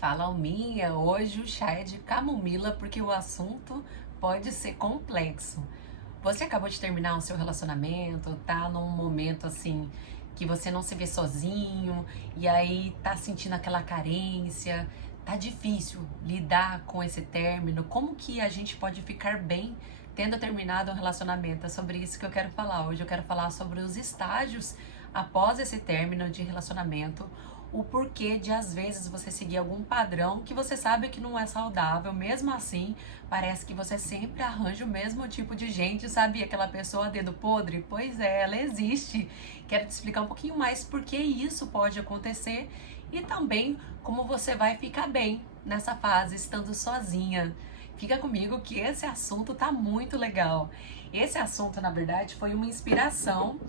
Fala Alminha, hoje o chá é de camomila porque o assunto pode ser complexo. Você acabou de terminar o seu relacionamento, tá num momento assim que você não se vê sozinho e aí tá sentindo aquela carência, tá difícil lidar com esse término. Como que a gente pode ficar bem tendo terminado um relacionamento? É sobre isso que eu quero falar hoje. Eu quero falar sobre os estágios após esse término de relacionamento, o porquê de às vezes você seguir algum padrão que você sabe que não é saudável, mesmo assim, parece que você sempre arranja o mesmo tipo de gente, sabe? Aquela pessoa dedo podre? Pois é, ela existe. Quero te explicar um pouquinho mais por que isso pode acontecer e também como você vai ficar bem nessa fase estando sozinha. Fica comigo que esse assunto tá muito legal. Esse assunto, na verdade, foi uma inspiração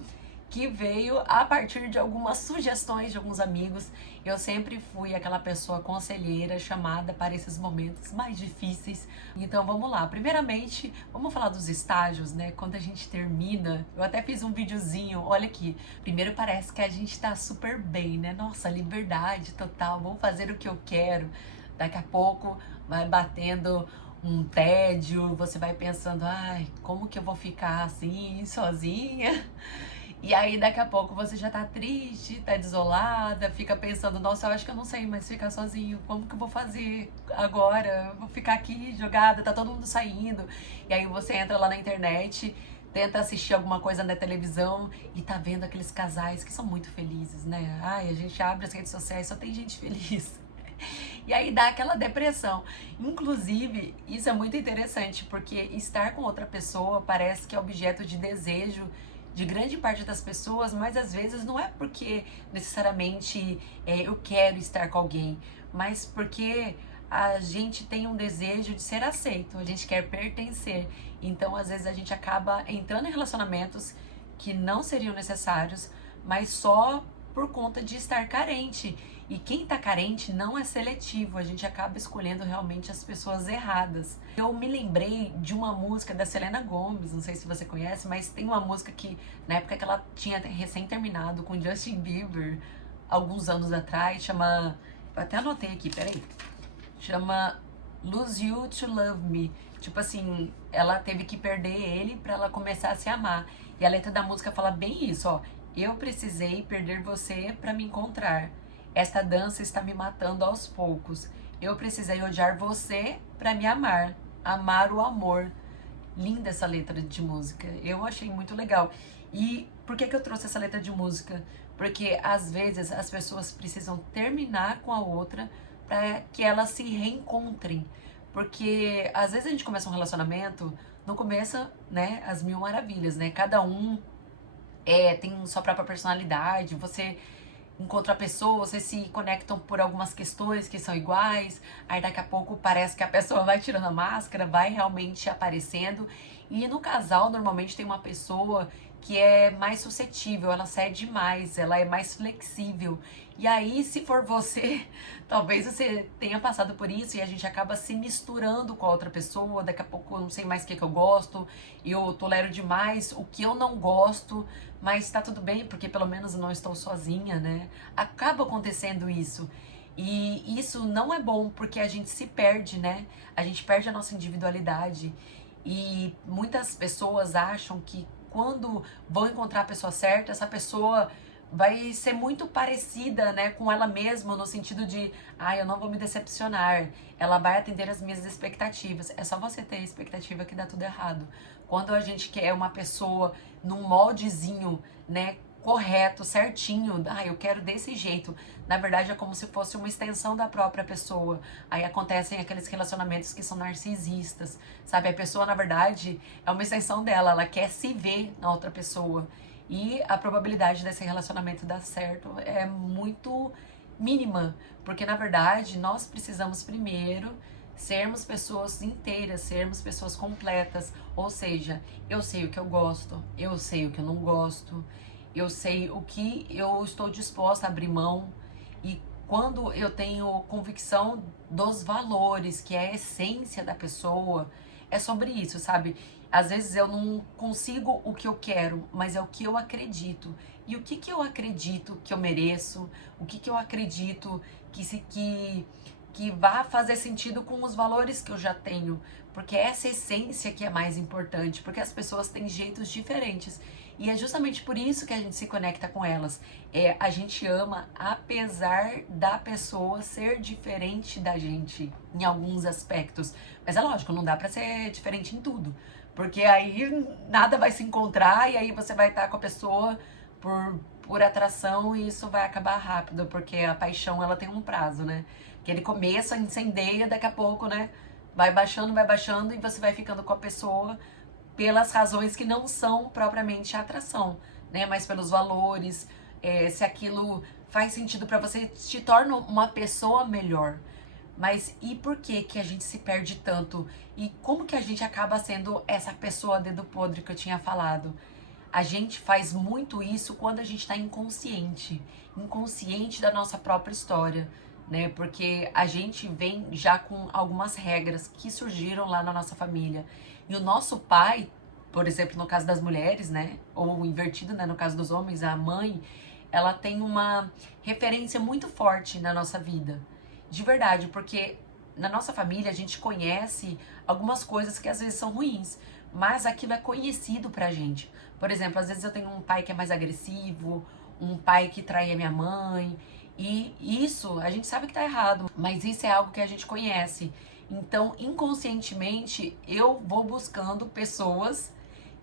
que veio a partir de algumas sugestões de alguns amigos. Eu sempre fui aquela pessoa conselheira chamada para esses momentos mais difíceis. Então vamos lá. Primeiramente, vamos falar dos estágios, né? Quando a gente termina, eu até fiz um videozinho, olha aqui. Primeiro parece que a gente tá super bem, né? Nossa, liberdade total, vou fazer o que eu quero. Daqui a pouco vai batendo um tédio, você vai pensando, ai, como que eu vou ficar assim, sozinha? E aí daqui a pouco você já tá triste, tá desolada, fica pensando, nossa, eu acho que eu não sei mais ficar sozinho, como que eu vou fazer agora? Eu vou ficar aqui jogada, tá todo mundo saindo. E aí você entra lá na internet, tenta assistir alguma coisa na televisão e tá vendo aqueles casais que são muito felizes, né? Ai, a gente abre as redes sociais, só tem gente feliz. E aí dá aquela depressão. Inclusive, isso é muito interessante, porque estar com outra pessoa parece que é objeto de desejo de grande parte das pessoas, mas às vezes não é porque necessariamente eu quero estar com alguém, mas porque a gente tem um desejo de ser aceito, a gente quer pertencer. Então, às vezes, a gente acaba entrando em relacionamentos que não seriam necessários, mas só por conta de estar carente. E quem tá carente não é seletivo, a gente acaba escolhendo realmente as pessoas erradas. Eu me lembrei de uma música da Selena Gomez, não sei se você conhece, mas tem uma música que na época que ela tinha recém terminado com Justin Bieber, alguns anos atrás, chama. Eu até anotei aqui, peraí. Chama Lose You to Love Me. Tipo assim, ela teve que perder ele pra ela começar a se amar. E a letra da música fala bem isso, ó. Eu precisei perder você pra me encontrar. Esta dança está me matando aos poucos. Eu precisei odiar você pra me amar. Amar o amor. Linda essa letra de música. Eu achei muito legal. E por que que eu trouxe essa letra de música? Porque às vezes as pessoas precisam terminar com a outra para que elas se reencontrem. Porque às vezes a gente começa um relacionamento, não começa, né, as mil maravilhas, né? Cada um tem sua própria personalidade, você encontra a pessoa, vocês se conectam por algumas questões que são iguais, aí daqui a pouco parece que a pessoa vai tirando a máscara, vai realmente aparecendo. E no casal, normalmente tem uma pessoa que é mais suscetível, ela cede mais, ela é mais flexível. E aí, se for você, talvez você tenha passado por isso e a gente acaba se misturando com a outra pessoa. Daqui a pouco eu não sei mais o que, que eu gosto, eu tolero demais o que eu não gosto, mas tá tudo bem, porque pelo menos eu não estou sozinha, né? Acaba acontecendo isso. E isso não é bom, porque a gente se perde, né? A gente perde a nossa individualidade. E muitas pessoas acham que quando vão encontrar a pessoa certa, essa pessoa vai ser muito parecida, né, com ela mesma, no sentido de, eu não vou me decepcionar, ela vai atender as minhas expectativas. É só você ter expectativa que dá tudo errado. Quando a gente quer uma pessoa num moldezinho, né, correto, certinho, eu quero desse jeito. Na verdade, é como se fosse uma extensão da própria pessoa. Aí acontecem aqueles relacionamentos que são narcisistas, sabe? A pessoa, na verdade, é uma extensão dela, ela quer se ver na outra pessoa. E a probabilidade desse relacionamento dar certo é muito mínima, porque na verdade nós precisamos primeiro sermos pessoas inteiras, sermos pessoas completas, ou seja, eu sei o que eu gosto, eu sei o que eu não gosto, eu sei o que eu estou disposta a abrir mão. E quando eu tenho convicção dos valores, que é a essência da pessoa, é sobre isso, sabe? Às vezes eu não consigo o que eu quero, mas é o que eu acredito. E o que que eu acredito que eu mereço? O que que eu acredito que que vá fazer sentido com os valores que eu já tenho, porque é essa essência que é mais importante, porque as pessoas têm jeitos diferentes. E é justamente por isso que a gente se conecta com elas. A gente ama apesar da pessoa ser diferente da gente em alguns aspectos. Mas é lógico, não dá pra ser diferente em tudo. Porque aí nada vai se encontrar e aí você vai estar com a pessoa por atração e isso vai acabar rápido, porque a paixão ela tem um prazo, né? Aquele começo incendeia, daqui a pouco, né? Vai baixando e você vai ficando com a pessoa pelas razões que não são propriamente a atração, né? Mas pelos valores, se aquilo faz sentido pra você, te torna uma pessoa melhor. Mas e por que que a gente se perde tanto? E como que a gente acaba sendo essa pessoa dedo podre que eu tinha falado? A gente faz muito isso quando a gente está inconsciente da nossa própria história, né? Porque a gente vem já com algumas regras que surgiram lá na nossa família. E o nosso pai, por exemplo, no caso das mulheres, né? Ou invertido, né? No caso dos homens, a mãe, ela tem uma referência muito forte na nossa vida. De verdade, porque na nossa família a gente conhece algumas coisas que às vezes são ruins, mas aquilo é conhecido pra gente. Por exemplo, às vezes eu tenho um pai que é mais agressivo, um pai que trai a minha mãe, e isso a gente sabe que tá errado, mas isso é algo que a gente conhece. Então, inconscientemente, eu vou buscando pessoas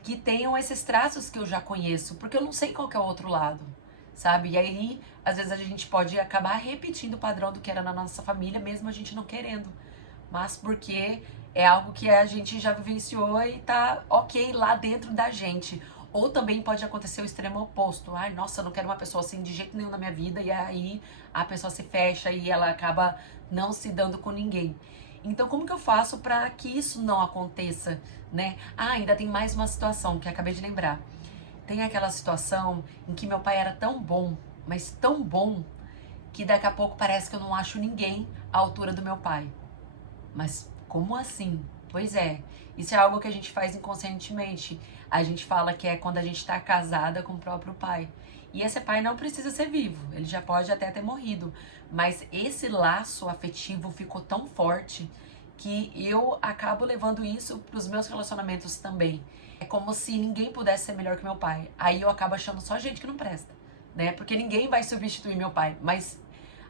que tenham esses traços que eu já conheço, porque eu não sei qual que é o outro lado, sabe? E aí, às vezes a gente pode acabar repetindo o padrão do que era na nossa família, mesmo a gente não querendo. Mas porque é algo que a gente já vivenciou e tá ok lá dentro da gente. Ou também pode acontecer o extremo oposto. Ai, nossa, eu não quero uma pessoa assim de jeito nenhum na minha vida. E aí a pessoa se fecha e ela acaba não se dando com ninguém. Então, como que eu faço para que isso não aconteça, né? Ah, ainda tem mais uma situação que eu acabei de lembrar. Tem aquela situação em que meu pai era tão bom, mas tão bom, que daqui a pouco parece que eu não acho ninguém à altura do meu pai. Mas como assim? Pois é, isso é algo que a gente faz inconscientemente. A gente fala que é quando a gente está casada com o próprio pai. E esse pai não precisa ser vivo, ele já pode até ter morrido. Mas esse laço afetivo ficou tão forte que eu acabo levando isso para os meus relacionamentos também. É como se ninguém pudesse ser melhor que meu pai. Aí eu acabo achando só gente que não presta, né? Porque ninguém vai substituir meu pai. Mas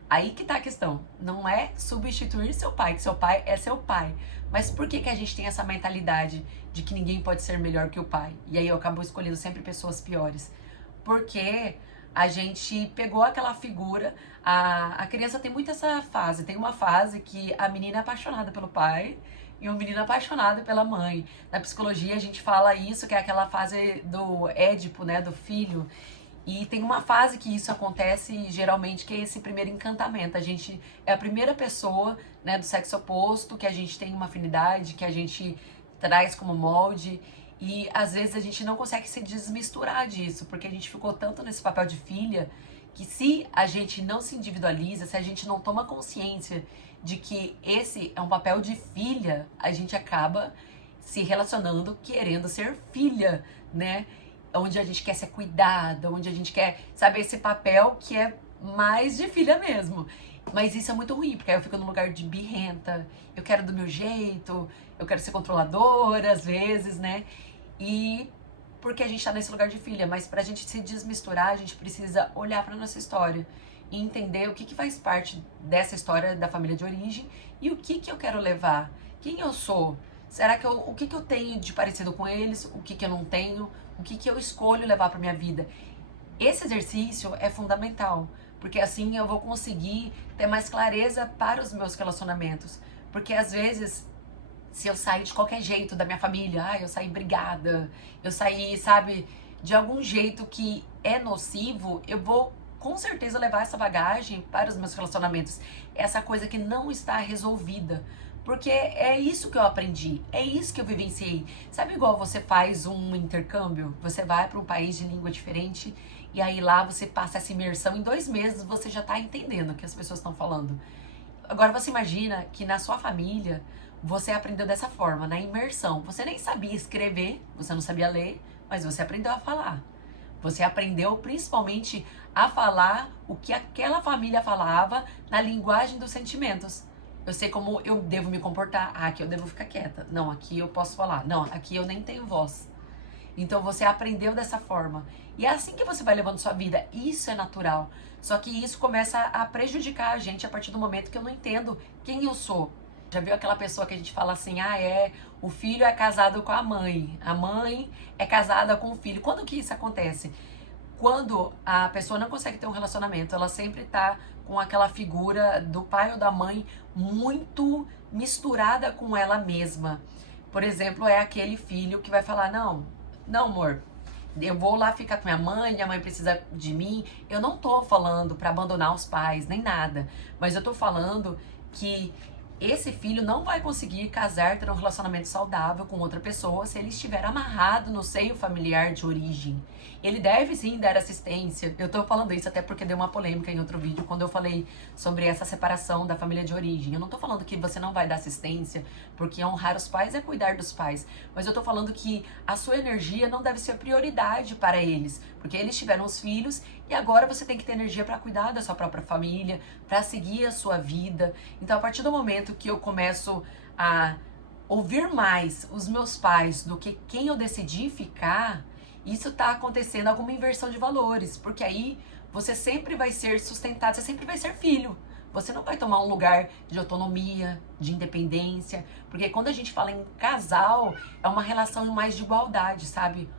aí que tá a questão. Não é substituir seu pai, que seu pai é seu pai. Mas por que que a gente tem essa mentalidade de que ninguém pode ser melhor que o pai? E aí eu acabo escolhendo sempre pessoas piores. Porque a gente pegou aquela figura. A criança tem muito essa fase. Tem uma fase que a menina é apaixonada pelo pai e o menino é apaixonado pela mãe. Na psicologia a gente fala isso, que é aquela fase do Édipo, né, do filho. E tem uma fase que isso acontece geralmente, que é esse primeiro encantamento. A gente é a primeira pessoa, né, do sexo oposto, que a gente tem uma afinidade, que a gente traz como molde. E às vezes a gente não consegue se desmisturar disso, porque a gente ficou tanto nesse papel de filha, que se a gente não se individualiza, se a gente não toma consciência de que esse é um papel de filha, a gente acaba se relacionando querendo ser filha, né? Onde a gente quer ser cuidada, onde a gente quer saber esse papel que é mais de filha mesmo. Mas isso é muito ruim, porque aí eu fico no lugar de birrenta, eu quero do meu jeito, eu quero ser controladora às vezes, né? E porque a gente tá nesse lugar de filha, mas pra gente se desmisturar, a gente precisa olhar pra nossa história e entender o que faz parte dessa história da família de origem e o que eu quero levar, quem eu sou. Será que o que eu tenho de parecido com eles, o que eu não tenho, o que eu escolho levar pra minha vida. Esse exercício é fundamental, porque assim eu vou conseguir ter mais clareza para os meus relacionamentos. Porque às vezes, se eu sair de qualquer jeito da minha família, eu saí brigada, eu saí, sabe, de algum jeito que é nocivo, eu vou com certeza levar essa bagagem para os meus relacionamentos. Essa coisa que não está resolvida. Porque é isso que eu aprendi, é isso que eu vivenciei. Sabe igual você faz um intercâmbio? Você vai para um país de língua diferente e aí lá você passa essa imersão. Em 2 meses você já está entendendo o que as pessoas estão falando. Agora você imagina que na sua família você aprendeu dessa forma, na imersão. Você nem sabia escrever, você não sabia ler, mas você aprendeu a falar. Você aprendeu principalmente a falar o que aquela família falava na linguagem dos sentimentos. Eu sei como eu devo me comportar. Ah, aqui eu devo ficar quieta. Não, aqui eu posso falar. Não, aqui eu nem tenho voz. Então você aprendeu dessa forma. E é assim que você vai levando sua vida. Isso é natural. Só que isso começa a prejudicar a gente a partir do momento que eu não entendo quem eu sou. Já viu aquela pessoa que a gente fala assim, o filho é casado com a mãe é casada com o filho. Quando que isso acontece? Quando a pessoa não consegue ter um relacionamento, ela sempre tá com aquela figura do pai ou da mãe muito misturada com ela mesma. Por exemplo, é aquele filho que vai falar, não, amor, eu vou lá ficar com minha mãe precisa de mim. Eu não tô falando pra abandonar os pais, nem nada. Mas eu tô falando que esse filho não vai conseguir casar, ter um relacionamento saudável com outra pessoa se ele estiver amarrado no seio familiar de origem. Ele deve sim dar assistência. Eu tô falando isso até porque deu uma polêmica em outro vídeo quando eu falei sobre essa separação da família de origem. Eu não tô falando que você não vai dar assistência, porque honrar os pais é cuidar dos pais. Mas eu tô falando que a sua energia não deve ser prioridade para eles, porque eles tiveram os filhos e agora você tem que ter energia para cuidar da sua própria família, para seguir a sua vida. Então, a partir do momento que eu começo a ouvir mais os meus pais do que quem eu decidi ficar, isso tá acontecendo alguma inversão de valores, porque aí você sempre vai ser sustentado, você sempre vai ser filho. Você não vai tomar um lugar de autonomia, de independência, porque quando a gente fala em casal, é uma relação mais de igualdade, sabe?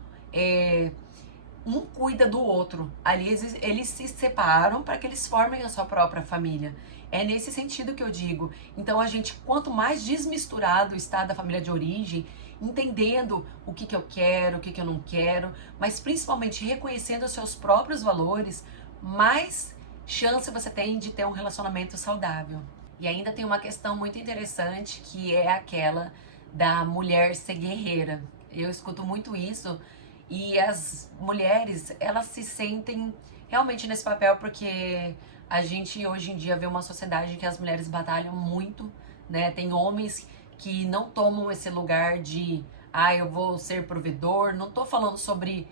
Um cuida do outro. Ali eles se separam para que eles formem a sua própria família. É nesse sentido que eu digo. Então a gente, quanto mais desmisturado está da família de origem, entendendo o que eu quero, o que eu não quero, mas principalmente reconhecendo os seus próprios valores, mais chance você tem de ter um relacionamento saudável. E ainda tem uma questão muito interessante, que é aquela da mulher ser guerreira. Eu escuto muito isso. E as mulheres, elas se sentem realmente nesse papel porque a gente hoje em dia vê uma sociedade em que as mulheres batalham muito, né? Tem homens que não tomam esse lugar de, eu vou ser provedor. Não tô falando sobre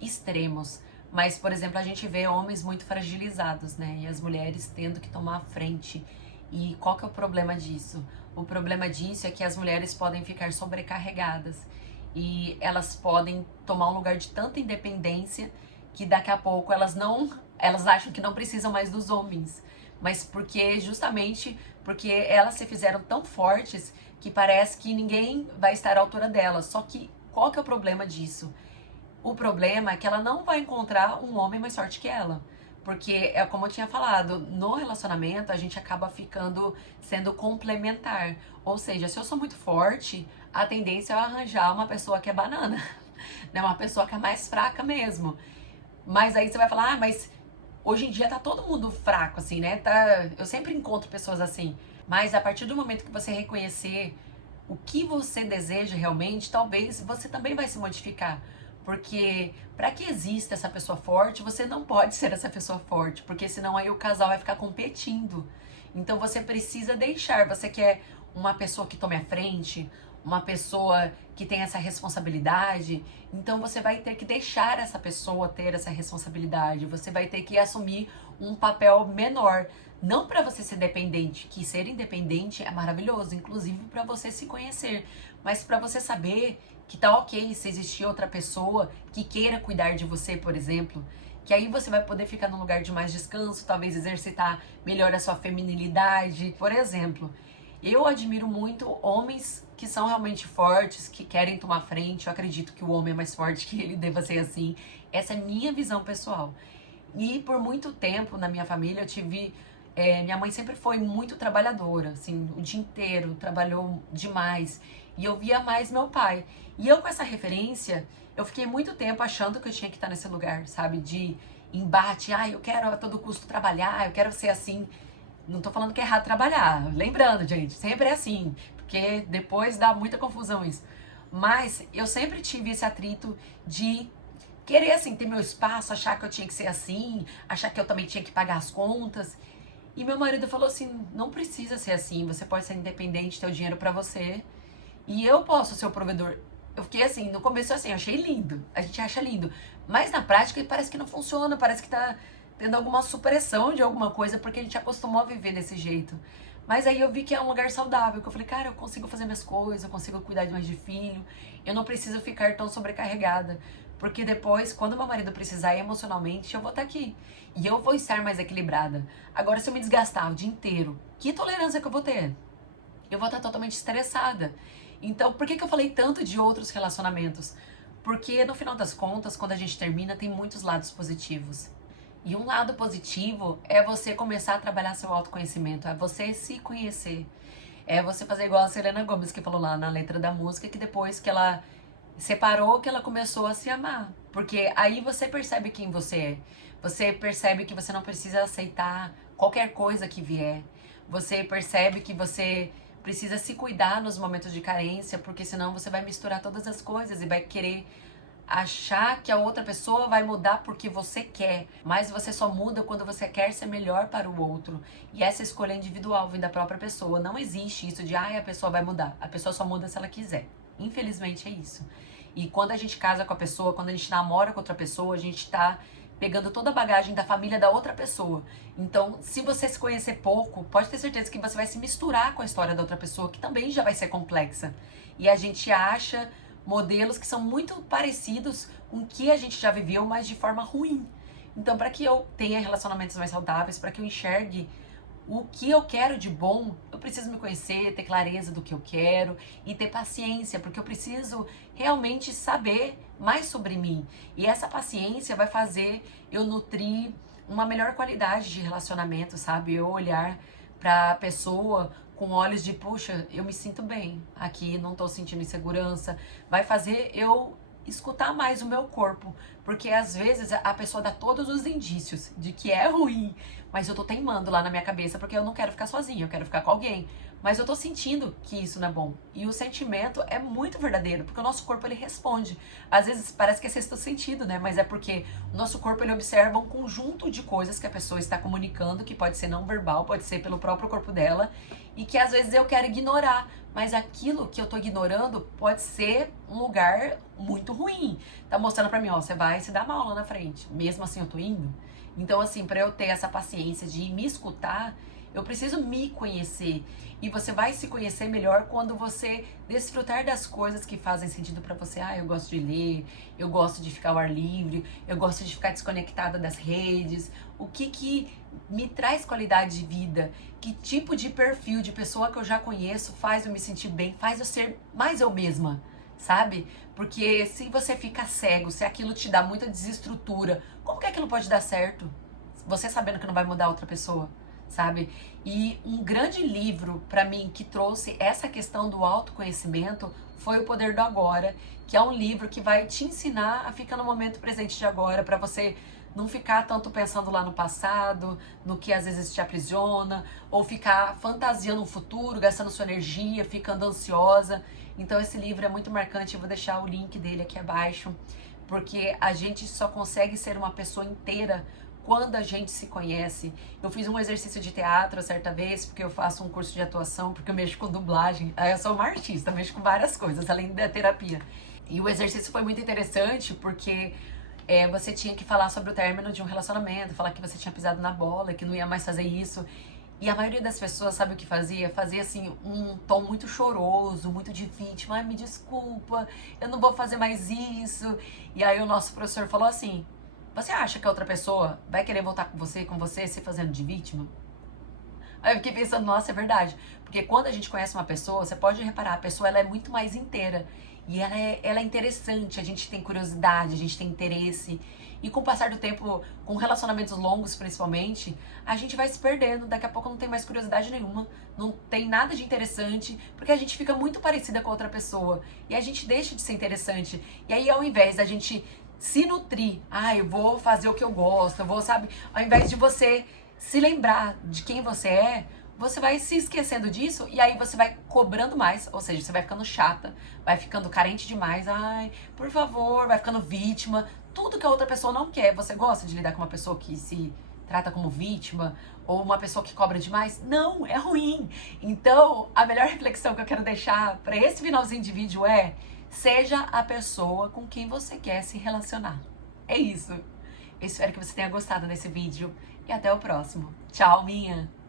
extremos, mas, por exemplo, a gente vê homens muito fragilizados, né? E as mulheres tendo que tomar a frente. E qual que é o problema disso? O problema disso é que as mulheres podem ficar sobrecarregadas. E elas podem tomar um lugar de tanta independência que daqui a pouco elas acham que não precisam mais dos homens. Mas justamente porque elas se fizeram tão fortes que parece que ninguém vai estar à altura delas. Só que qual que é o problema disso? O problema é que ela não vai encontrar um homem mais forte que ela. Porque é como eu tinha falado, no relacionamento a gente acaba sendo complementar. Ou seja, se eu sou muito forte, a tendência é eu arranjar uma pessoa que é banana, né? Uma pessoa que é mais fraca mesmo. Mas aí você vai falar, mas hoje em dia tá todo mundo fraco, assim, né? Eu sempre encontro pessoas assim. Mas a partir do momento que você reconhecer o que você deseja realmente, talvez você também vai se modificar. Porque para que exista essa pessoa forte, você não pode ser essa pessoa forte, porque senão aí o casal vai ficar competindo. Então você precisa deixar, você quer uma pessoa que tome a frente, uma pessoa que tem essa responsabilidade, então você vai ter que deixar essa pessoa ter essa responsabilidade, você vai ter que assumir um papel menor. Não para você ser dependente, que ser independente é maravilhoso, inclusive para você se conhecer, mas para você saber que tá ok se existir outra pessoa que queira cuidar de você, por exemplo, que aí você vai poder ficar num lugar de mais descanso, talvez exercitar melhor a sua feminilidade. Por exemplo, eu admiro muito homens que são realmente fortes, que querem tomar frente. Eu acredito que o homem é mais forte, que ele deva ser assim. Essa é minha visão pessoal. E por muito tempo na minha família eu tive... minha mãe sempre foi muito trabalhadora, assim, o dia inteiro, trabalhou demais. E eu via mais meu pai. E eu com essa referência, eu fiquei muito tempo achando que eu tinha que estar nesse lugar, sabe? De embate, eu quero a todo custo trabalhar, eu quero ser assim. Não tô falando que é errado trabalhar. Lembrando, gente, sempre é assim. Porque depois dá muita confusão isso. Mas eu sempre tive esse atrito de querer, assim, ter meu espaço, achar que eu tinha que ser assim, achar que eu também tinha que pagar as contas. E meu marido falou assim, não precisa ser assim, você pode ser independente, ter o dinheiro pra você. E eu posso ser o provedor. Eu fiquei assim, no começo assim, achei lindo, a gente acha lindo. Mas na prática parece que não funciona, parece que tá tendo alguma supressão de alguma coisa, porque a gente acostumou a viver desse jeito. Mas aí eu vi que é um lugar saudável, que eu falei, cara, eu consigo fazer minhas coisas, eu consigo cuidar mais de filho, eu não preciso ficar tão sobrecarregada. Porque depois, quando meu marido precisar emocionalmente, eu vou estar aqui. E eu vou estar mais equilibrada. Agora, se eu me desgastar o dia inteiro, que tolerância que eu vou ter? Eu vou estar totalmente estressada. Então, por que que eu falei tanto de outros relacionamentos? Porque, no final das contas, quando a gente termina, tem muitos lados positivos. E um lado positivo é você começar a trabalhar seu autoconhecimento, é você se conhecer. É você fazer igual a Selena Gomez que falou lá na letra da música, que depois que ela separou, que ela começou a se amar. Porque aí você percebe quem você é. Você percebe que você não precisa aceitar qualquer coisa que vier. Você percebe que você precisa se cuidar nos momentos de carência, porque senão você vai misturar todas as coisas e vai querer achar que a outra pessoa vai mudar porque você quer, mas você só muda quando você quer ser melhor para o outro. E essa escolha individual vem da própria pessoa. Não existe isso de, a pessoa vai mudar. A pessoa só muda se ela quiser. Infelizmente é isso. E quando a gente casa com a pessoa, quando a gente namora com outra pessoa, a gente tá pegando toda a bagagem da família da outra pessoa. Então, se você se conhecer pouco, pode ter certeza que você vai se misturar com a história da outra pessoa, que também já vai ser complexa. E a gente acha modelos que são muito parecidos com o que a gente já viveu, mas de forma ruim. Então, para que eu tenha relacionamentos mais saudáveis, para que eu enxergue o que eu quero de bom, eu preciso me conhecer, ter clareza do que eu quero e ter paciência, porque eu preciso realmente saber mais sobre mim. E essa paciência vai fazer eu nutrir uma melhor qualidade de relacionamento, sabe? Eu olhar para a pessoa com olhos de, puxa, eu me sinto bem aqui, não tô sentindo insegurança. Vai fazer eu escutar mais o meu corpo, porque às vezes a pessoa dá todos os indícios de que é ruim, mas eu tô teimando lá na minha cabeça porque eu não quero ficar sozinha, eu quero ficar com alguém. Mas eu tô sentindo que isso não é bom. E o sentimento é muito verdadeiro, porque o nosso corpo ele responde. Às vezes parece que é sexto sentido, né? Mas é porque o nosso corpo ele observa um conjunto de coisas que a pessoa está comunicando, que pode ser não verbal, pode ser pelo próprio corpo dela, e que às vezes eu quero ignorar. Mas aquilo que eu tô ignorando pode ser um lugar muito ruim. Tá mostrando pra mim, ó, você vai se dar mal lá na frente. Mesmo assim eu tô indo. Então, assim, pra eu ter essa paciência de me escutar, eu preciso me conhecer. E você vai se conhecer melhor quando você desfrutar das coisas que fazem sentido pra você. Ah, eu gosto de ler, eu gosto de ficar ao ar livre, eu gosto de ficar desconectada das redes. O que me traz qualidade de vida? Que tipo de perfil de pessoa que eu já conheço faz eu me sentir bem, faz eu ser mais eu mesma, sabe? Porque se você fica cego, se aquilo te dá muita desestrutura, como que aquilo pode dar certo? Você sabendo que não vai mudar outra pessoa, sabe? E um grande livro para mim que trouxe essa questão do autoconhecimento foi O Poder do Agora, que é um livro que vai te ensinar a ficar no momento presente de agora, para você não ficar tanto pensando lá no passado, no que às vezes te aprisiona, ou ficar fantasiando o futuro, gastando sua energia, ficando ansiosa. Então esse livro é muito marcante, eu vou deixar o link dele aqui abaixo, porque a gente só consegue ser uma pessoa inteira quando a gente se conhece. Eu fiz um exercício de teatro certa vez, porque eu faço um curso de atuação, porque eu mexo com dublagem. Eu sou uma artista, mexo com várias coisas, além da terapia. E o exercício foi muito interessante, porque você tinha que falar sobre o término de um relacionamento, falar que você tinha pisado na bola, que não ia mais fazer isso. E a maioria das pessoas, sabe o que fazia? Fazia, assim, um tom muito choroso, muito de vítima. Ai, me desculpa, eu não vou fazer mais isso. E aí o nosso professor falou assim, você acha que a outra pessoa vai querer voltar com você, se fazendo de vítima? Aí eu fiquei pensando, nossa, é verdade. Porque quando a gente conhece uma pessoa, você pode reparar, a pessoa ela é muito mais inteira. E ela é interessante, a gente tem curiosidade, a gente tem interesse. E com o passar do tempo, com relacionamentos longos principalmente, a gente vai se perdendo. Daqui a pouco não tem mais curiosidade nenhuma, não tem nada de interessante, porque a gente fica muito parecida com a outra pessoa. E a gente deixa de ser interessante. E aí, ao invés da gente se nutrir, eu vou fazer o que eu gosto, eu vou, sabe? Ao invés de você se lembrar de quem você é, você vai se esquecendo disso e aí você vai cobrando mais, ou seja, você vai ficando chata, vai ficando carente demais, por favor, vai ficando vítima, tudo que a outra pessoa não quer. Você gosta de lidar com uma pessoa que se trata como vítima ou uma pessoa que cobra demais? Não, é ruim. Então, a melhor reflexão que eu quero deixar para esse finalzinho de vídeo é: seja a pessoa com quem você quer se relacionar. É isso. Eu espero que você tenha gostado desse vídeo e até o próximo. Tchau, minha!